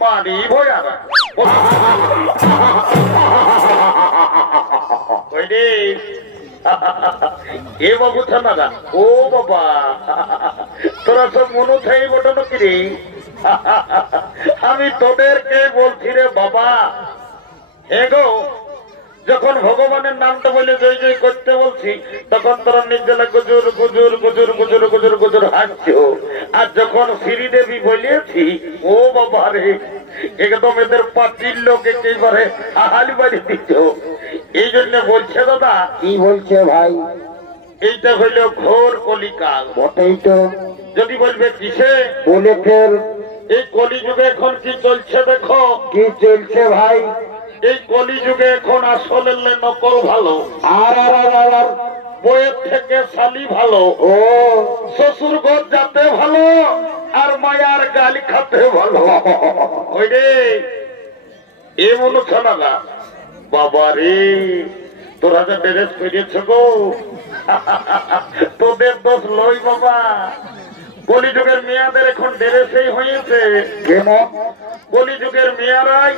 মানি ভয়া এ বাবু থানা ও বাবা তোরা সব মনে থাই ঘটনা কিরে আমি তোদেরকে বলছি রে বাবা হে গো যখন ভগবানের নামটা বলে জয় জয় করতে বলছি তখন তোরা নিজেরা গুজুর গুজুর গুজুর গুজুর গুজুর গুজুর হাসছো আর যখন শ্রীদেবী বলিয়েছি ও বাবা রে একদম এদের পার্টির লোক একেবারে হাহালি বাড়ি দিচ্ছ এই জন্য বলছে দাদা কি বলছে ভাই এইটা হইল ঘোর কলিকাল বটেই তো যদি বলবে কিসে বলে ফের এই কলিযুগে এখন কি চলছে দেখো কি চলছে ভাই এই কলিযুগে এখন আসলের নকল ভালো আর আর আর আর বইয়ের থেকে শালি ভালো ও শ্বশুর ঘর যাতে ভালো আর মায়ার গালি খাতে ভালো ওই রে এ মনে শোনা না বাবা রে তোরা যা ড্রেস পেরিয়েছ গো তোদের দোষ লই বাবা কলিযুগের মেয়াদের এখন ড্রেসেই হয়েছে কেন কলিযুগের মেয়ারাই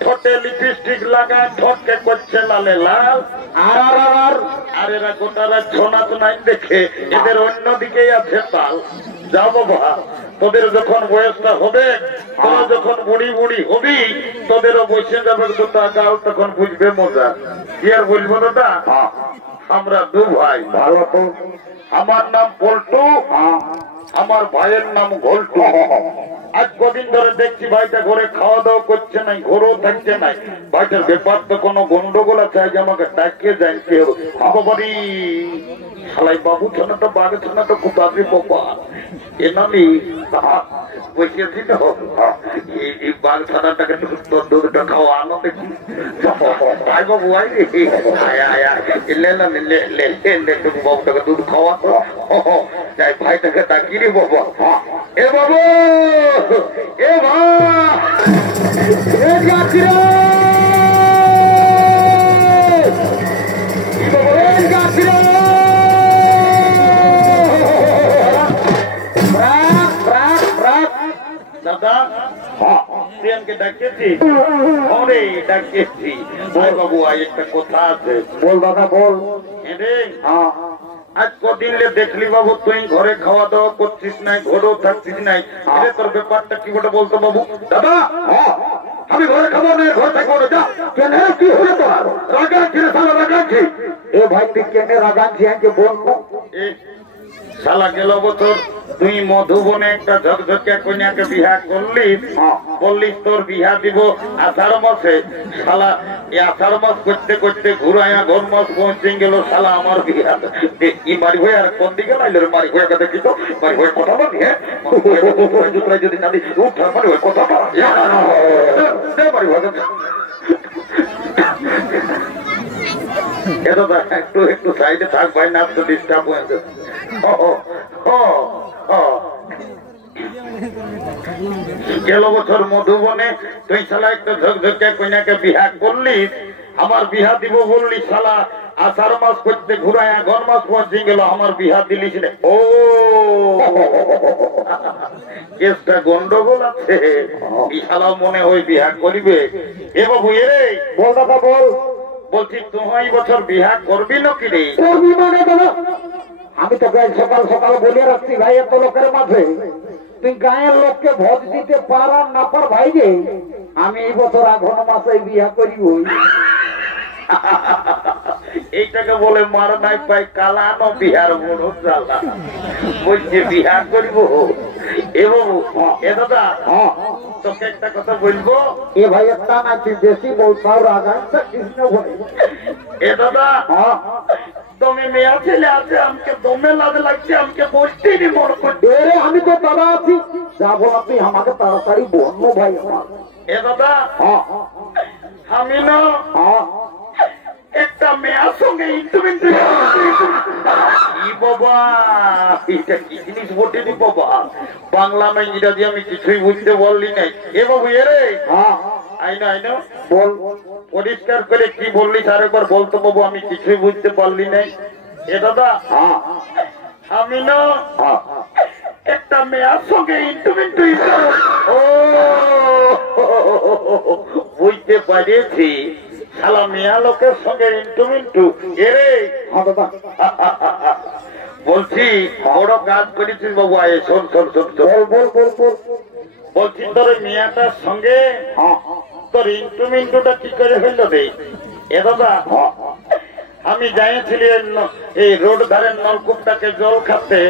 ঠোঁটে লিপস্টিক লাগায় ঠোঁটকে করছে লালে লাল আর আর আর আর এরা গোটারা ছোনা নাই দেখে এদের অন্যদিকেই আছে তাল যা বাবা তোদের যখন বয়সটা হবে তোরা যখন বুড়ি বুড়ি হবি তোদেরও বসে যাবে দুটা গাল তখন বুঝবে মজা কি আর বলবো দাদা আমরা দু ভাই ভালো তো আমার নাম পল্টু আমার ভাইয়ের নাম ঘোলটু আজ কদিন ধরে দেখছি ভাইটা ঘরে খাওয়া দাওয়া করছে নাই ঘরেও থাকছে নাই ভাইটার ব্যাপার তো কোনো গন্ডগোল আছে আজ আমাকে ডাকিয়ে যাইতে হবে শালাই বাবু ছানা তো বাঘ ছানা তো কোথাতে বাবা এ নামি বসেছি তো এই বাঘ ছানাটাকে দুধটা খাওয়া আনো দেখি আয় বাবু আয় আয় আয় আয় লে না লে বাবুটাকে দুধ খাওয়া যাই ভাইটাকে ডাকি রে বাবা এ বাবু এ দাদা প্রিয়ানকে ডাকিয়েছি ওরে ডাকিয়েছি ভাই বাবু আয় একটা কথা আছে বল দাদা বল হ্যাঁ আজ কদিন দেখলি বাবু তুই ঘরে খাওয়া দাওয়া করছিস নাই ঘরেও থাকছিস নাই তোর ব্যাপারটা কি বটে বলতো বাবু দাদা আমি ঘরে খাবো না ঘরে থাকবো না যা কেন কি হলো তোমার রাগাচ্ছি রে সালা রাগাচ্ছি এ ভাই তুই কেন রাগাচ্ছি আগে বলবো শালা গেল বছর তুই মধুবনে একটা ঝকঝকে কন্যাকে বিবাহ করলিস বললিস তোর বিবাহ দিব আষাঢ় মাসে শালা এই আষাঢ় মাস করতে করতে ঘুরাইয়া ঘর মাস পৌঁছে গেল শালা আমার বিবাহ ই বাড়ি হয়ে আর কোন দিকে লাইল রে বাড়ি হয়ে কথা কিন্তু বাড়ি হয়ে কথা বলি হ্যাঁ যদি না দিই উঠার বাড়ি হয়ে কথা বল বাড়ি হয়ে একটু একটু সাইডে থাক ভাই না তো ডিস্টার্ব হয়ে যাবে গেল বছর মধুবনে তুই শালা একটা ঝকঝকে কন্যাকে বিবাহ করলিস আমার বিহা দিব বললি শালা আষাঢ় মাস করতে ঘুরায় ঘর মাস পৌঁছে গেল আমার বিহা দিলিস রে ও কেসটা গন্ডগোল আছে বিশালা মনে হয় বিহা করিবে এ বাবু এ বল দাদা বল বলছি তুই বছর বিহা করবি নাকি রে করবি মানে দাদা আমি তো সকাল সকাল বলে রাখছি ভাই এত লোকের মাঝে তুই গায়ের লোককে ভোট দিতে পার আর না পার ভাই রে আমি এই বছর আঘন মাসে বিয়া করিব এইটাকে বলে মার নাই পাই কালানো বিহার বড় জ্বালা বলছে বিহা করিব এ বাবু এ দাদা তোকে একটা কথা বলবো এ ভাই একটা না তুই বেশি বলছাও রাগানটা কৃষ্ণ বলে এ দাদা তুমি মেয়া ছেলে আছে আমাকে দমে লাজ লাগছে আমাকে বসতেই নি মনে করছে আমি তো দাদা আছি যাবো আপনি আমাকে তাড়াতাড়ি বলবো ভাই আমার এ দাদা আমি না একটা মেয়ার সঙ্গে ইন্টারভিউ কি বাবা এটা কি জিনিস বটে নি বাবা বাংলা না ইংরাজি আমি কিছুই বুঝতে বললি নাই এ বাবু এ রে আইনো আইনো বল পরিষ্কার করে কি বললি তার একবার বলতো বাবু আমি কিছুই বুঝতে পারলি নাই এ দাদা হ্যাঁ আমি না হ্যাঁ একটা মেয়ের সঙ্গে ইন্টুমিন্টু ও বুঝতে পারিয়েছি শালা মেয়া লোকের সঙ্গে ইন্টুমিন্টু এরে হ্যাঁ দাদা বলছি বড় কাজ করেছিস বাবু আয় শোন শোন শোন শোন। বল বল বল বল বলছি তোর মেয়াটার সঙ্গে হ্যাঁ তোর ইন্টুমিন্টুটা কি করে হইল রে এ দাদা হ্যাঁ আমি যাইছিলি এই রোড ধারের নলকূপটাকে জল খাতে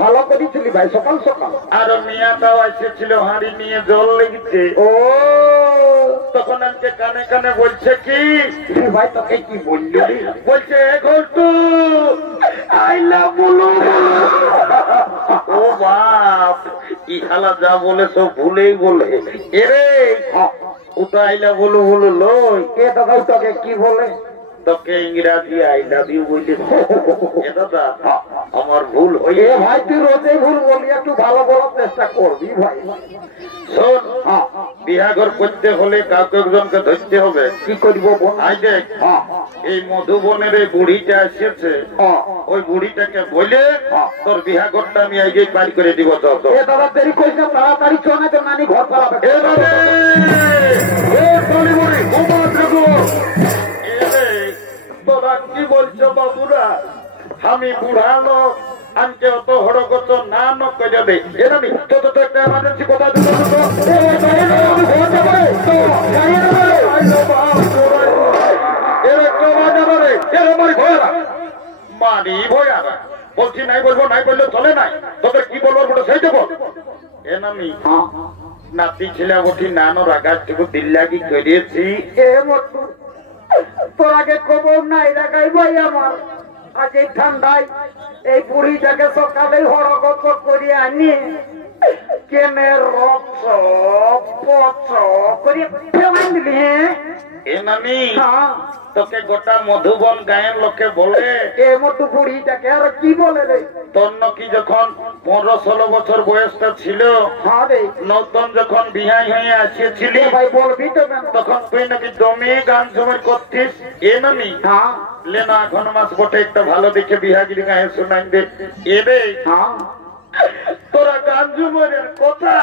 ভালো করেছিলি ভাই সকাল সকাল আর মেয়াটাও এসেছিল হাঁড়ি নিয়ে জল লেগেছে ও তখন আমাকে কানে কানে বলছে কি ভাই তোকে কি বললি বলছে ঘটু আইলা বলো ও বাপ ই শালা যা বলে সব ভুলেই বলে এরে ওটা আইলা বলো বলো লই কে দাদা তোকে কি বলে তোকে ইংরাজি আই লাভ ইউ বলে এ দাদা আমার ভুল এ হয়ে ভাই তুই রোজই ভুল বলি একটু ভালো বলার চেষ্টা করবি ভাই শোন বিহাঘর করতে হলে কাউকে একজনকে ধরতে হবে কি করিব বল আই দেখ এই মধুবনের এই বুড়িটা এসেছে ওই বুড়িটাকে বলে তোর বিহাঘরটা আমি আগে পারি করে দিব তো এ দাদা দেরি করিস না তাড়াতাড়ি চল না তো নানি ঘর পালাবে তোরা কি বলছো বাবুরা আমি বুড়ানো আনকে অত হড়গত না নজে দে এরমি তো তো একটা এমার্জেন্সি কথা দিতে মারি ভয়ারা বলছি নাই বলবো নাই বললে চলে নাই তোদের কি বলবো বলে সেই দেবো এ নামি নাতি ছেলে উঠি নানো রাগাটুকু দিল্লাগি করিয়েছি এ মটু তোর আগে খবর নাই রাখাই ভাই আমার আজ এই ঠান্ডায় এই বুড়িটাকে সকালে হরগত করে আনি কেনে রক্ত পচ করে ফেলাই দিলি এ নামি হ্যাঁ তোকে গোটা মধুবন গায়ের লোকে বলে এ মতো বুড়িটাকে আর কি বলে রে তোর নাকি যখন 15-16 বছর বয়সটা ছিল হ্যাঁ রে নতুন যখন বিহাই হয়ে আসিয়েছিলি ভাই বলবি তো কেন তখন তুই নাকি দমে গান ঝুমর করতিস এ নামি হ্যাঁ লেনা এখন মাস বটে একটা ভালো দেখে বিহাগিরি গায়ে শোনাই দে এবে হ্যাঁ তোরা গান ঝুমরের কথা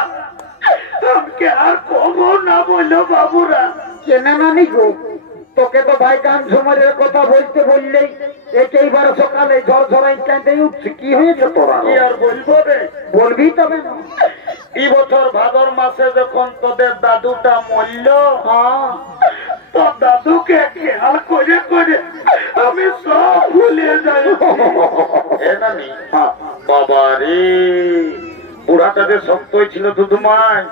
আমাকে আর কবো না বললো বাবুরা কেনে নানি গো তোকে তো ভাই গান ঝুমারের কথা বলতে বললেই একেইবার সকালে ঝড় ঝড়াই কাঁদে উঠছে কি হয়েছে তোরা কি আর বলবো রে বলবি তবে না এই বছর ভাদর মাসে যখন তোদের দাদুটা মরল হ্যাঁ তো দাদুকে খেয়াল করে করে আমি সব ভুলে যাই এ নানি বাবা রে বুড়াটা যে শক্তই ছিল দুধুমায়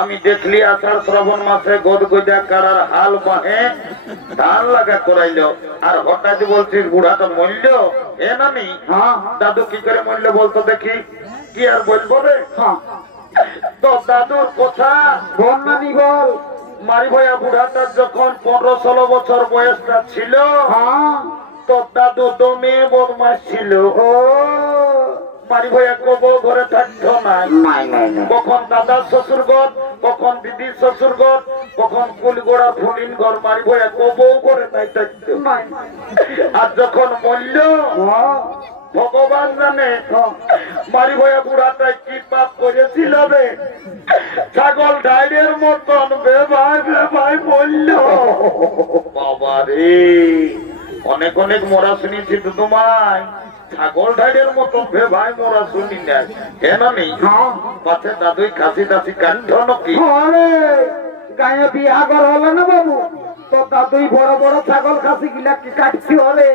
আমি দেখলি আষাঢ় শ্রাবণ মাসে গদগদা কারার হাল বাহে ধান লাগা করাইল আর হঠাৎ বলছিস বুড়াটা মরল এ নানি হ্যাঁ দাদু কি করে মরল বলতো দেখি কি আর বলবো রে হ্যাঁ তো দাদুর কথা বল নানি বল মারি ভাইয়া বুড়াটার যখন 15-16 বছর বয়সটা ছিল হ্যাঁ তো দাদু দমে বদমাস ছিল ও মারি ভাইয়া কবো ঘরে থাকতো না নাই নাই নাই কখন দাদার শ্বশুর ঘর কখন দিদির শ্বশুর ঘর কখন কুলগোড়া ফুলিন ঘর মারি ভাইয়া কবো করে তাই থাকতো নাই আর যখন মরল হ্যাঁ ভগবান জানে হ্যাঁ মারি ভাইয়া বুড়াটাই কি পাপ করেছিল রে ছাগল ডাইরের মতন বেভাই বলল বাবা রে অনেক অনেক মরা শুনেছি তো তোমায় ছাগল ডাইরের মতন বেভাই মরা শুনি নাই কেন নেই হ্যাঁ পাশে দাদুই খাসি টাসি কাটল নাকি আরে গায়ে বিহাঘর হলো না বাবু তো দাদুই বড় বড় ছাগল খাসি গিলা কি কাটছি হলে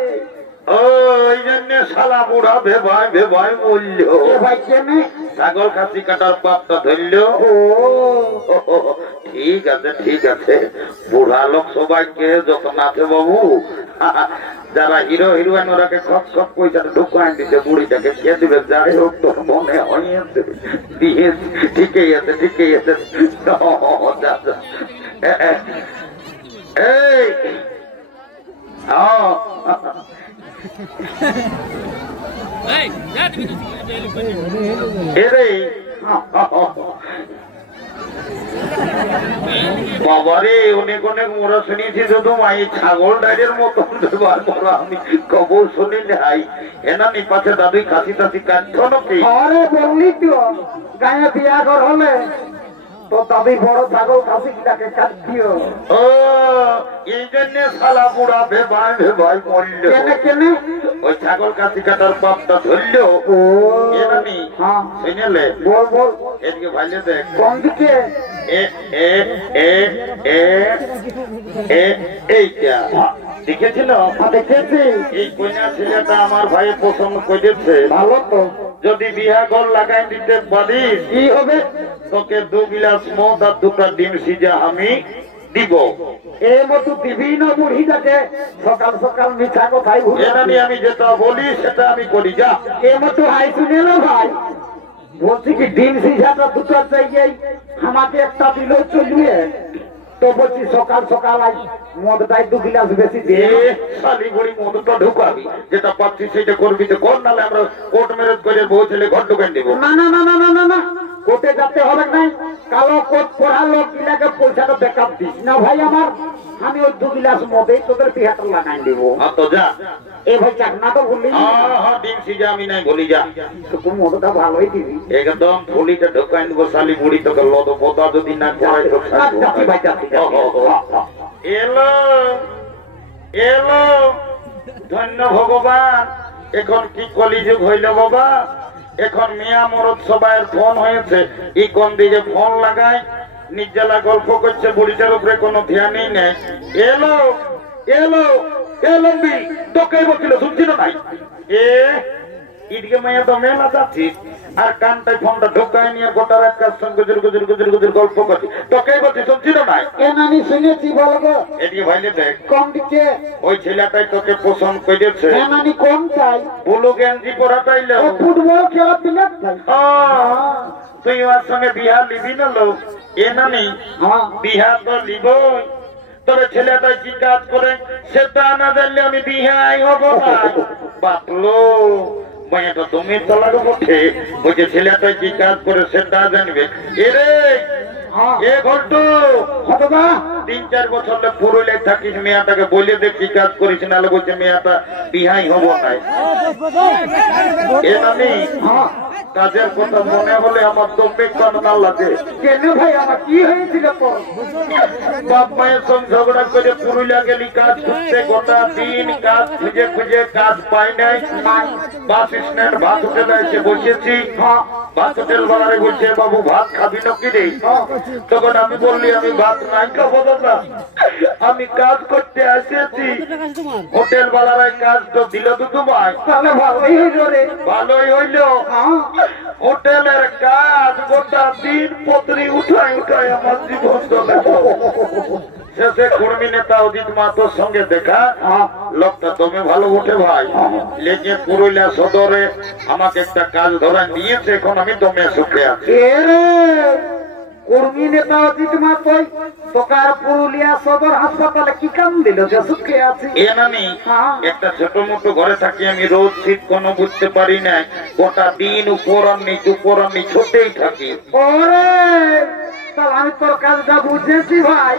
ওই জন্য শালা বুড়া বেভাই বলল এ ভাই কেনে ছাগল খাসি কাটার পাপটা ধরল ও ঠিক আছে বুড়া লোক সবাইকে যত্ন আছে বাবু যারা হিরো হিরোইন ওরাকে খপ খপ পয়সাটা ঢুকাই দিতে বুড়িটাকে কে দিবে যাই হোক তোর মনে হয়েছে দিয়ে ঠিকই আছে এই এরে বাবারে অনেক অনেক মোরা শুনেছি শুধু মাই ছাগল ডাইরের মতো ব্যবহার করো আমি কবর শুনি নাই এনা নি পাশে দাদুই কাশি টাশি কাটছ নাকি আরে বললি তো গায়ে বিয়া ঘর হলে তো দাদি বড় ছাগল কাশি কিটাকে কাটতিও ও এই জন্য শালা বুড়া ভেবাই মরল কেনে কেনে ওই ছাগল কাশি কাটার পাপটা ধরলো ও এনা নি হ্যাঁ শুনেলে বল বল এদিকে ভাইলে দেখ কোন দিকে এ এ এ এ এ এইটা দেখেছিল দেখেছি এই কন্যা ছেলেটা আমার ভাই পছন্দ করেছে ভালো তো যদি বিয়া ঘর লাগাই দিতে পারিস কি হবে তোকে 2 গিলাস মদ আর 2টা ডিম সিজা আমি দিব এই মতো বিভিন্ন বুড়িটাকে সকাল সকাল মিঠা কথাই এটা নিয়ে আমি যেটা বলি সেটা আমি করি যা এই মতো হাই শুনে না ভাই বলছি কি ডিম সিঝাটা দুটো চাইয়ে আমাকে একটা দিল চলবে তো বলছি সকাল সকাল আই মদটাই 2 গিলাস বেশি এ দিয়ে শালি গড়ি মদটা ঢুকাবি যেটা পাচ্ছি সেটা করবি তো কর নালে আমরা কোর্ট ম্যারেজ করে বউ ছেলে ঘর ঢুকাই দেবো না না না না না না না কোর্টে যেতে হবে না কালো কোর্ট পড়া লোক গিলাকে পয়সাটা বেকআপ দিস না ভাই আমার আমি ওই 2 গিলাস মদেই তোদের বিহাটা লাগাই দেবো তো যা এ ভাই চাকনা তো বললি হ্যাঁ ডিম সিজা আমি নাই বলি যা তুই মদটা ভালোই দিবি একদম থলিটা ঢুকাই দেবো শালি বুড়ি তোকে লদ বোতা যদি না করাই তো যাচ্ছি ভাই যাচ্ছি এলো এলো ধন্য ভগবান এখন কি কলিযুগ হইল বাবা এখন মিয়া মরদ সবাই ফোন হয়েছে ই কোন দিকে ফোন লাগায় নির্জলা গল্প করছে বুড়িটার উপরে কোনো ধ্যানই নেই এলো এলো এলো তোকে বলছিল শুনছিল নাই এ ইদিকে মাইয়া তো মেলা যাচ্ছিস আর কানটায় ফোনটা ঢোকায় নিয়ে গোটা রাত কাজ সঙ্গে গুজর গুজর গুজর গল্প করছি তোকেই বলছি শুনছিল নাই এ নানি শুনেছি বলবো এদিকে ভাইলে দেখ কোন দিকে ওই ছেলেটাই তোকে পছন্দ করেছে এ নানি কোন চাই বুলু গেঞ্জি পরা পাইলে ও ফুটবল খেলা প্লেয়ার চাই তুই ওর সঙ্গে বিহার লিবি না লোক এ নানি হ্যাঁ বিহার তো লিবই তবে ছেলেটা কি কাজ করে সেটা না জানলে আমি বিহাই হব না বাপলো মাইয়াটা তুমি তো লাগো বটে বলছে ছেলেটা কি কাজ করে সেটা জানবে এরে এ ঘন্টু হতবা 3-4 বছর পুরুলিয়ায় থাকিস মেয়াটাকে বলে দেখ কি কাজ করিস নাহলে বলছে মেয়াটা বিহাই হব নাই এ নানি হ্যাঁ কাজের কথা মনে হলে আমার তো বেকার না লাগে কেন ভাই আমার কি হয়েছিল তো বাপ মায়ের সঙ্গে ঝগড়া করে পুরুলিয়া গেলি কাজ করতে গোটা দিন কাজ খুঁজে খুঁজে কাজ পাই নাই বাস স্ট্যান্ড ভাত হোটেলে এসে বসেছি ভাত হোটেল বালারে বলছে বাবু ভাত খাবি নাকি রে তখন আমি বললি আমি ভাত নাই খাবো না আমি কাজ করতে এসেছি হোটেল বালারাই কাজ তো দিল তো তোমায় তাহলে ভালোই হইল রে ভালোই হইল হোটেলের কাজ গোটা দিন পত্রি উঠাই উঠাই আমার জীবন চলে শেষে কর্মী নেতা অজিত মাহাতোর সঙ্গে দেখা লোকটা তুমি ভালো উঠে ভাই লেগে পুরুলিয়া সদরে আমাকে একটা কাজ ধরা নিয়েছে এখন আমি দমে সুখে আছি কর্মী নেতা অজিত মাতই তোকার পুরুলিয়া সদর হাসপাতালে কি কাম দিল যে সুখে আছে এ নানি একটা ছোট মোটো ঘরে থাকি আমি রোজ শীত কোনো বুঝতে পারি না গোটা দিন উপর নিচ ছোটেই থাকি ওরে তাহলে আমি তোর কাজটা বুঝেছি ভাই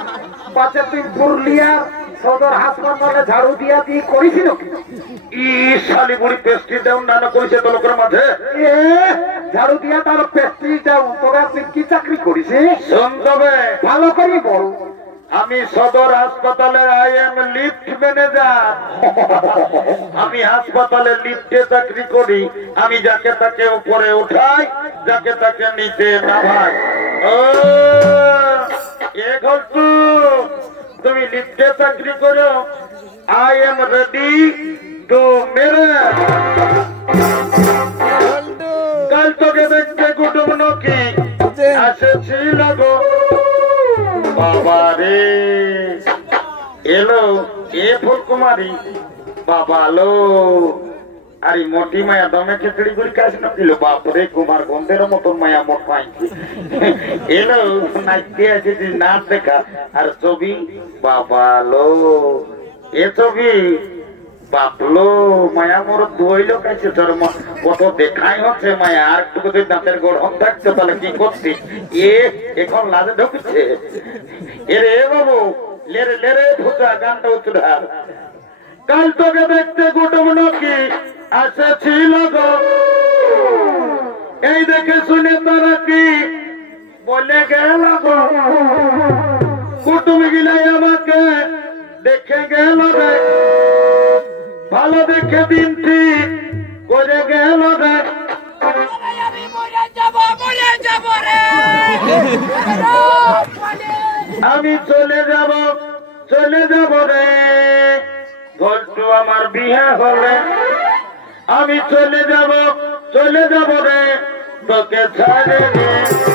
পাশে তুই পুরুলিয়ার সদর হাসপাতালে ঝাড়ু দিয়া দিয়ে করেছিল ই শালি বুড়ি পেস্ট্রি ডাউন নানা করেছে তো লোকের মাঝে ঝাড়ু দিয়া তার পেস্ট্রি ডাউন তোরা তুই কি চাকরি করিস শোন তবে ভালো করে বল আমি সদর হাসপাতালে আই এম লিফট ম্যানেজার আমি হাসপাতালে লিফটে চাকরি করি আমি যাকে তাকে উপরে উঠাই যাকে তাকে নিচে নামাই ও এ ঘটু তুমি লিফটে চাকরি করো I am ready to marriage কাল তোকে দেখতে কুটুম নাকি আসেছিল গো বাবা রে এলো এ ফুলকুমারী বাবা লো আরে মোটি মায়া দমে খিচড়ি গুড়ি কাজ না কিলো বাপরে কুমার গন্ধের মতন মায়া মোট পাইছি এলো নাচতে আছে নাচ দেখা আর ছবি বাবা লো এ ছবি বাপলো মায়া মোর দুইলো কাছে তোর কত দেখাই হচ্ছে মায়া আর একটু যদি দাঁতের গড়ন থাকতো তাহলে কি করছিস এখন লাজে ঢুকছে এরে বাবু লেরে লেরে ভূতা গানটা উচ্চার কাল তোকে দেখতে কুটুম নাকি আসেছিল গো এই দেখে শুনে তারা কি বলে গেল গো কুটুম গিলাই আমাকে দেখে গেল রে ভালো দেখে দিন ঠিক করে গেল রে আমি চলে যাব রে ঘটু আমার বিয়ে হলে আমি চলে যাব রে তোকে ছাড়ে রে